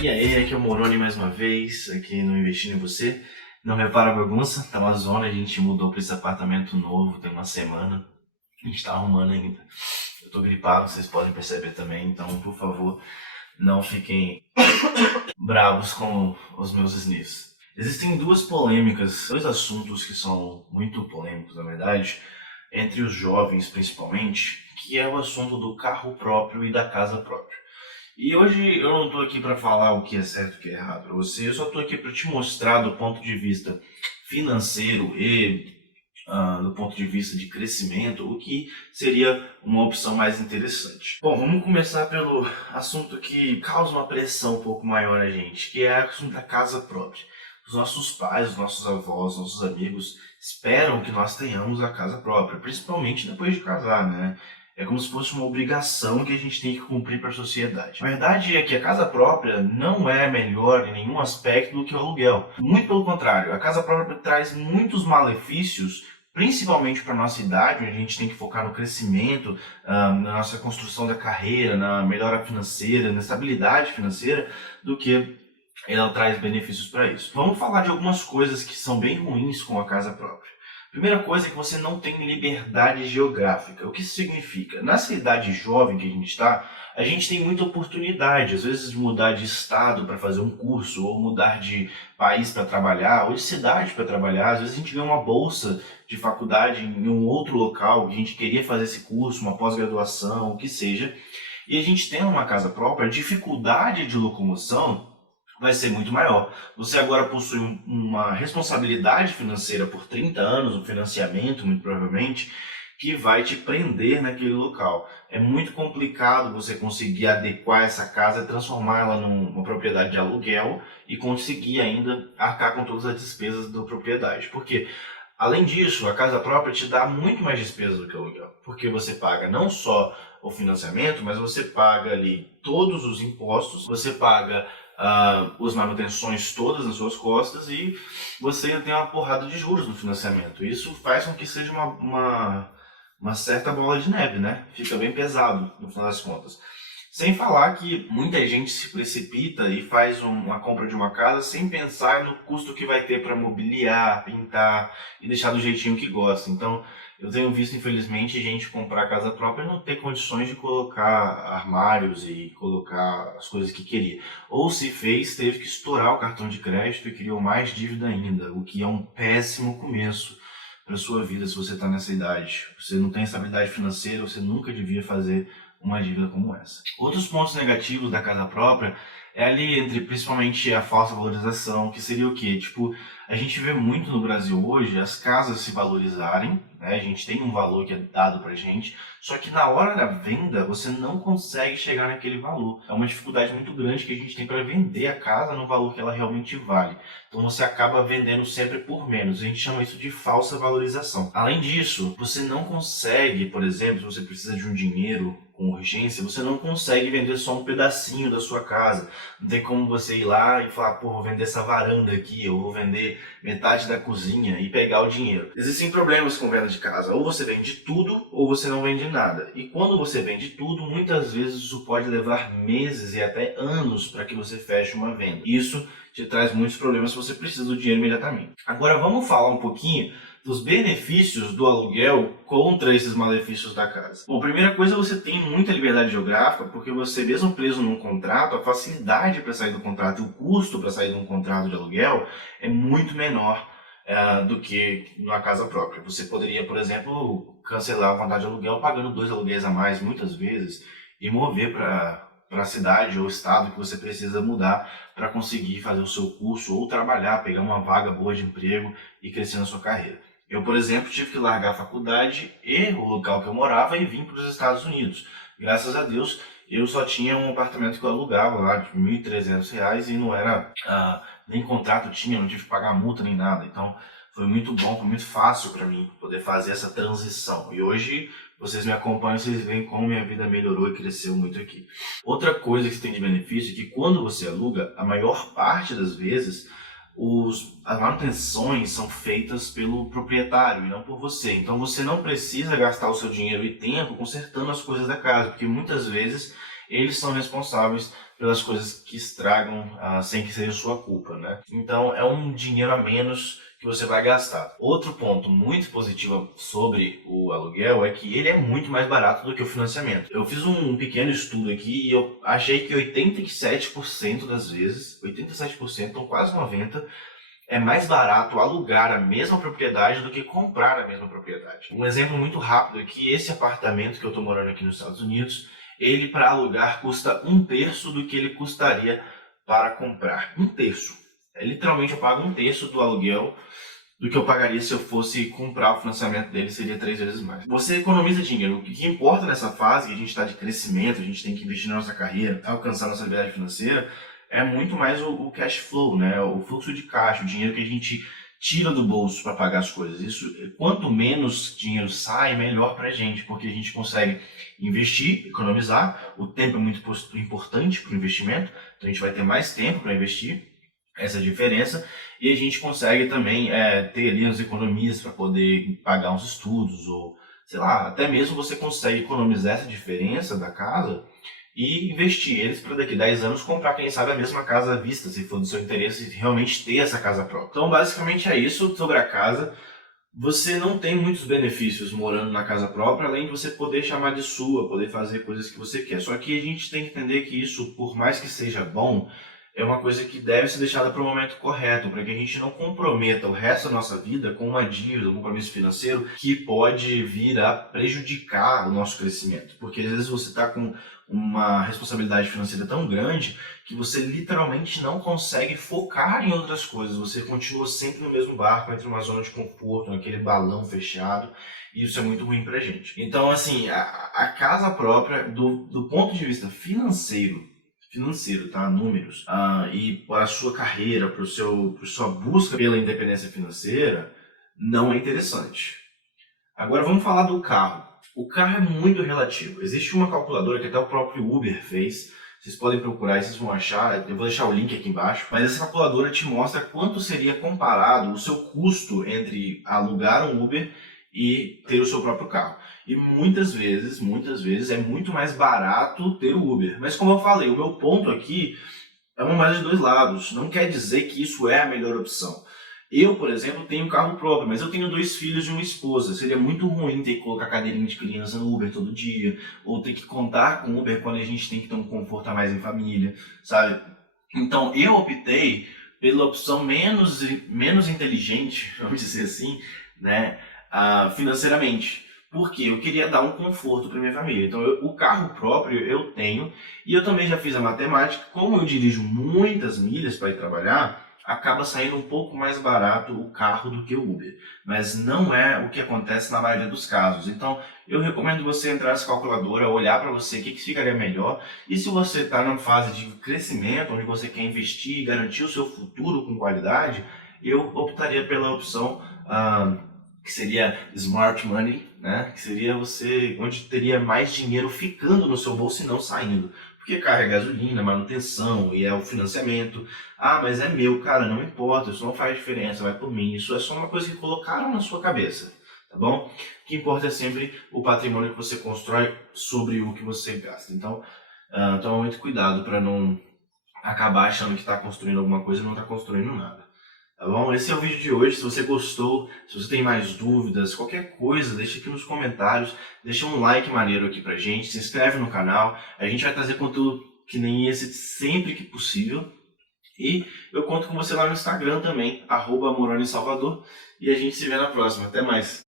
E aí, aqui é o Moroni mais uma vez, aqui no Investindo em Você. Não repara a bagunça, tá uma zona, a gente mudou para esse apartamento novo, tem uma semana, a gente tá arrumando ainda. Eu tô gripado, vocês podem perceber também, então, por favor, não fiquem bravos com os meus sniffs. Existem duas polêmicas, dois assuntos que são muito polêmicos, na verdade, entre os jovens principalmente, que é o assunto do carro próprio e da casa própria. E hoje eu não estou aqui para falar o que é certo e o que é errado para você, eu só estou aqui para te mostrar do ponto de vista financeiro e do ponto de vista de crescimento, o que seria uma opção mais interessante. Bom, vamos começar pelo assunto que causa uma pressão um pouco maior na gente, que é o assunto da casa própria. Os nossos pais, os nossos avós, nossos amigos esperam que nós tenhamos a casa própria, principalmente depois de casar, né? É como se fosse uma obrigação que a gente tem que cumprir para a sociedade. A verdade é que a casa própria não é melhor em nenhum aspecto do que o aluguel. Muito pelo contrário, a casa própria traz muitos malefícios, principalmente para a nossa idade, onde a gente tem que focar no crescimento, na nossa construção da carreira, na melhora financeira, na estabilidade financeira, do que ela traz benefícios para isso. Vamos falar de algumas coisas que são bem ruins com a casa própria. Primeira coisa é que você não tem liberdade geográfica. O que isso significa? Nessa idade jovem que a gente está, a gente tem muita oportunidade, às vezes de mudar de estado para fazer um curso, ou mudar de país para trabalhar, ou de cidade para trabalhar. Às vezes a gente ganha uma bolsa de faculdade em um outro local, que a gente queria fazer esse curso, uma pós-graduação, o que seja. E a gente tendo uma casa própria, a dificuldade de locomoção vai ser muito maior. Você agora possui uma responsabilidade financeira por 30 anos, um financiamento, muito provavelmente, que vai te prender naquele local. É muito complicado você conseguir adequar essa casa e transformá-la numa propriedade de aluguel e conseguir ainda arcar com todas as despesas da propriedade. Porque, além disso, a casa própria te dá muito mais despesas do que o aluguel. Porque você paga não só o financiamento, mas você paga ali todos os impostos, você paga as manutenções todas nas suas costas e você tem uma porrada de juros no financiamento. Isso faz com que seja uma certa bola de neve, né? Fica bem pesado no final das contas. Sem falar que muita gente se precipita e faz uma compra de uma casa sem pensar no custo que vai ter para mobiliar, pintar e deixar do jeitinho que gosta. Então, eu tenho visto, infelizmente, gente comprar casa própria e não ter condições de colocar armários e colocar as coisas que queria. Ou se fez, teve que estourar o cartão de crédito e criou mais dívida ainda, o que é um péssimo começo para a sua vida se você está nessa idade. Você não tem estabilidade financeira, você nunca devia fazer uma dívida como essa. Outros pontos negativos da casa própria é ali entre principalmente a falsa valorização, que seria o quê? Tipo, a gente vê muito no Brasil hoje as casas se valorizarem, né? A gente tem um valor que é dado pra gente, só que na hora da venda você não consegue chegar naquele valor. É uma dificuldade muito grande que a gente tem para vender a casa no valor que ela realmente vale. Então você acaba vendendo sempre por menos. A gente chama isso de falsa valorização. Além disso, você não consegue, por exemplo, se você precisa de um dinheiro com urgência, você não consegue vender só um pedacinho da sua casa. Não tem como você ir lá e falar, pô, vou vender essa varanda aqui, eu vou vender metade da cozinha e pegar o dinheiro. Existem problemas com venda de casa. Ou você vende tudo, ou você não vende nada. E quando você vende tudo, muitas vezes isso pode levar meses e até anos para que você feche uma venda. Isso te traz muitos problemas se você precisa do dinheiro imediatamente. Agora vamos falar um pouquinho dos benefícios do aluguel contra esses malefícios da casa. Bom, primeira coisa, você tem muita liberdade geográfica, porque você, mesmo preso num contrato, a facilidade para sair do contrato e o custo para sair de um contrato de aluguel é muito menor do que numa casa própria. Você poderia, por exemplo, cancelar o contrato de aluguel pagando 2 aluguéis a mais, muitas vezes, e mover para a cidade ou estado que você precisa mudar para conseguir fazer o seu curso ou trabalhar, pegar uma vaga boa de emprego e crescer na sua carreira. Eu, por exemplo, tive que largar a faculdade e o local que eu morava e vim para os Estados Unidos. Graças a Deus, eu só tinha um apartamento que eu alugava lá de R$ 1.300 e não era, nem contrato tinha, não tive que pagar multa nem nada. Então, foi muito bom, foi muito fácil para mim poder fazer essa transição. E hoje, vocês me acompanham, vocês veem como minha vida melhorou e cresceu muito aqui. Outra coisa que você tem de benefício é que quando você aluga, a maior parte das vezes, as manutenções são feitas pelo proprietário e não por você. Então você não precisa gastar o seu dinheiro e tempo consertando as coisas da casa, porque muitas vezes eles são responsáveis pelas coisas que estragam sem que seja sua culpa, né? Então é um dinheiro a menos que você vai gastar. Outro ponto muito positivo sobre o aluguel é que ele é muito mais barato do que o financiamento. Eu fiz um pequeno estudo aqui e eu achei que 87% das vezes, 87%, ou quase 90%, é mais barato alugar a mesma propriedade do que comprar a mesma propriedade. Um exemplo muito rápido aqui, esse apartamento que eu estou morando aqui nos Estados Unidos, ele para alugar custa 1/3 do que ele custaria para comprar. 1/3. Literalmente eu pago 1/3 do aluguel do que eu pagaria se eu fosse comprar. O financiamento dele seria 3 vezes mais. Você economiza dinheiro. O que importa nessa fase, que a gente está de crescimento, a gente tem que investir na nossa carreira, alcançar nossa liberdade financeira, é muito mais o cash flow, né? O fluxo de caixa, o dinheiro que a gente tira do bolso para pagar as coisas. Isso, quanto menos dinheiro sai, melhor para a gente, porque a gente consegue investir, economizar. O tempo é muito importante para o investimento, então a gente vai ter mais tempo para investir, essa diferença, e a gente consegue também ter ali as economias para poder pagar uns estudos, ou sei lá, até mesmo você consegue economizar essa diferença da casa e investir eles para daqui a 10 anos comprar, quem sabe, a mesma casa à vista, se for do seu interesse realmente ter essa casa própria. Então, basicamente é isso sobre a casa. Você não tem muitos benefícios morando na casa própria, além de você poder chamar de sua, poder fazer coisas que você quer. Só que a gente tem que entender que isso, por mais que seja bom, é uma coisa que deve ser deixada para o momento correto, para que a gente não comprometa o resto da nossa vida com uma dívida, um compromisso financeiro que pode vir a prejudicar o nosso crescimento. Porque às vezes você está com uma responsabilidade financeira tão grande que você literalmente não consegue focar em outras coisas. Você continua sempre no mesmo barco, entre uma zona de conforto, naquele balão fechado, e isso é muito ruim pra gente. Então, assim, a casa própria, do ponto de vista financeiro, tá? Números, e para a sua carreira, para sua busca pela independência financeira, não é interessante. Agora vamos falar do carro. O carro é muito relativo. Existe uma calculadora que até o próprio Uber fez. Vocês podem procurar e vocês vão achar. Eu vou deixar o link aqui embaixo. Mas essa calculadora te mostra quanto seria comparado o seu custo entre alugar um Uber e ter o seu próprio carro. E muitas vezes é muito mais barato ter o Uber. Mas como eu falei, o meu ponto aqui é uma moeda de dois lados. Não quer dizer que isso é a melhor opção. Eu, por exemplo, tenho um carro próprio, mas eu tenho 2 filhos e uma esposa. Seria muito ruim ter que colocar cadeirinha de criança no Uber todo dia, ou ter que contar com o Uber quando a gente tem que ter um conforto a mais em família, sabe? Então, eu optei pela opção menos inteligente, vamos dizer assim, né, financeiramente. Porque eu queria dar um conforto para minha família. Então, o carro próprio eu tenho, e eu também já fiz a matemática. Como eu dirijo muitas milhas para ir trabalhar, acaba saindo um pouco mais barato o carro do que o Uber. Mas não é o que acontece na maioria dos casos. Então, eu recomendo você entrar nessa calculadora, olhar para você o que ficaria melhor. E se você está numa fase de crescimento, onde você quer investir e garantir o seu futuro com qualidade, eu optaria pela opção que seria Smart Money, né? Que seria você onde teria mais dinheiro ficando no seu bolso e não saindo. Porque carro é gasolina, manutenção e é o financiamento. Ah, mas é meu, cara, não importa, isso não faz diferença, vai por mim. Isso é só uma coisa que colocaram na sua cabeça, tá bom? O que importa é sempre o patrimônio que você constrói sobre o que você gasta. Então, toma muito cuidado para não acabar achando que está construindo alguma coisa e não está construindo nada. Tá bom? Esse é o vídeo de hoje. Se você gostou, se você tem mais dúvidas, qualquer coisa, deixa aqui nos comentários. Deixa um like maneiro aqui pra gente. Se inscreve no canal. A gente vai trazer conteúdo que nem esse sempre que possível. E eu conto com você lá no Instagram também, @MoroniSalvador. E a gente se vê na próxima. Até mais!